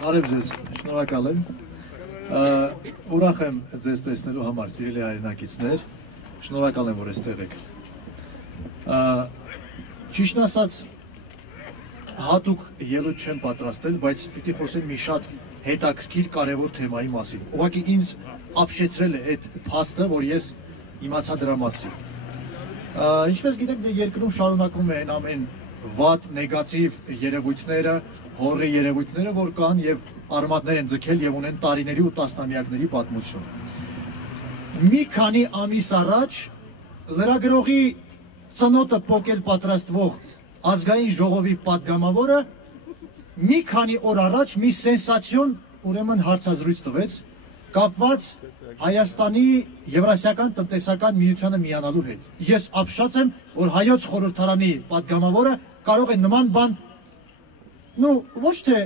Բարև ձեզ, շնորհակալ եմ։ Ուրախ եմ ձեզ տեսնելու համար, սիրելի հայրենակիցներ, շնորհակալ եմ, որ այստեղ եք։ Ճիշտն ասած, հատուկ ելույթ չեմ պատրաստել, բայց պիտի խոսեմ մի շատ հետաքրքիր կարևոր թեմայի մասին։ Ուղղակի ինձ ապշեցրել է այդ փաստը, որ ես իմացա դրա մասին։ Ինչպես գիտեք, երկրում շարունակվում են ամեն վատ, նեգատիվ երևույթները, հորրի երևույթները, որ կան եւ արմատներ են ձգել եւ ունեն տարիների ու տասնամյակների պատմություն։ Մի քանի ամիս առաջ լրագրողի ծնոտը փոկել պատրաստվող ազգային ժողովի падգամավորը մի քանի օր առաջ մի սենսացիոն ուրեմն հարցազրույց տվեց կապված Հայաստանի Եվրասիական տնտեսական միությանը միանալու հետ։ Ես ապշած եմ, որ հայոց խորհրդարանի падգամավորը կարող է նման բան ոչ թե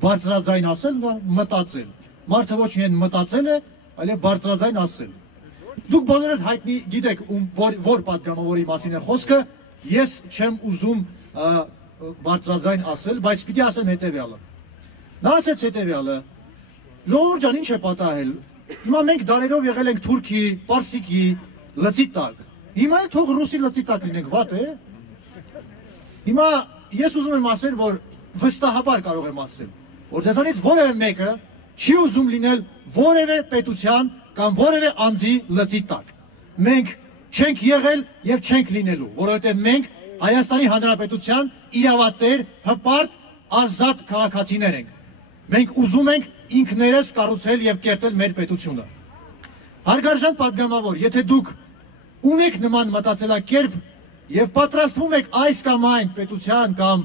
բարձրաձայն ասել, մտածել։ Մարդը ոչ միայն մտածել է, այլև բարձրաձայն ասել։ Դուք բոլորդ հայտնի գիտեք, որ падգամավորի մասին է խոսքը, ես չեմ ուզում բարձրաձայն ասել, բայց պիտի ասեմ հետևյալը։ Նա ասեց հետևյալը. ժողովուրդ ջան, ինչ է պատահել։ Հիմա մենք դարերով եղել ենք Թուրքի, Պարսիկի, լծի տակ։ Հիմա էլ թող ռուսի լծի տակ լինենք, վատ է։ Հիմա ես ուզում եմ ասել, որ վստահաբար կարող եմ ասել, որ ձեզանից որևէ մեկը չի ուզում լինել որևէ պետության կամ որևէ անձի լծի տակ։ Մենք չենք եղել եւ չենք լինելու, որովհետեւ մենք Հայաստանի Հանրապետության իրավատեր, հպարտ, ազատ քաղաքացիներ ենք։ Մենք ուզում ենք ինքներս կառուցել եւ կերտել մեր պետությունը։ Հարգարժան падգամավոր, եթե դուք ունեք նման մտածելակերպ եւ պատրաստվում եք այս կամ այն պետության կամ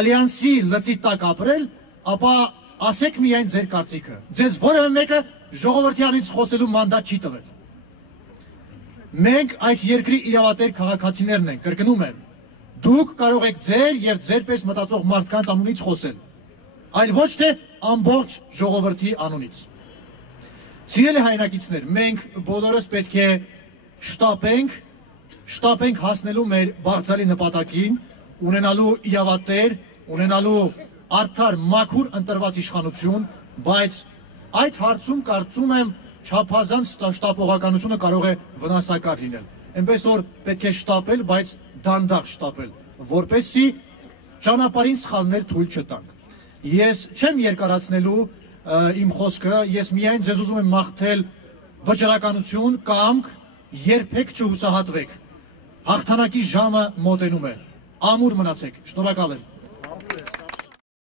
ալյանսի լծի տակ ապրել, ապա ասեք միայն ձեր կարծիքը։ Ձեզ որևէ մեկը ժողովրդի անից խոսելու մանդատ չի տվել։ Մենք այս երկրի իրավատեր քաղաքացիներն ենք, կրկնում եմ։ Դուք կարող եք ձեր եւ ձեր պես մտածող մարդկանց անունից խոսել, այլ ոչ թե ամբողջ ժողովրդի անունից։ Սիրելի հայրենակիցներ, մենք բոլորս պետք է շտապենք հասնելու մեր բարձրալի նպատակին, ունենալու իրավատեր, ունենալու արդար մաքուր ընտրված իշխանություն, բայց այդ հարցում կարծում եմ չափազանց շտապողականությունը կարող է վնասակար լինել։ Այնպես որ պետք է շտապել, բայց դանդաղ շտապել, որպեսզի ճանապարհին սխալներ թույլ չտանք։ Ես չեմ երկարացնելու իմ խոսքը, ես միայն ձեզ ուզում եմ մաղթել վճռականություն, կամք, երբեք չհուսահատվեք։ Հաղթանակի ժամը մոտենում է։ Ամուր մնացեք, շնորհակալ եմ։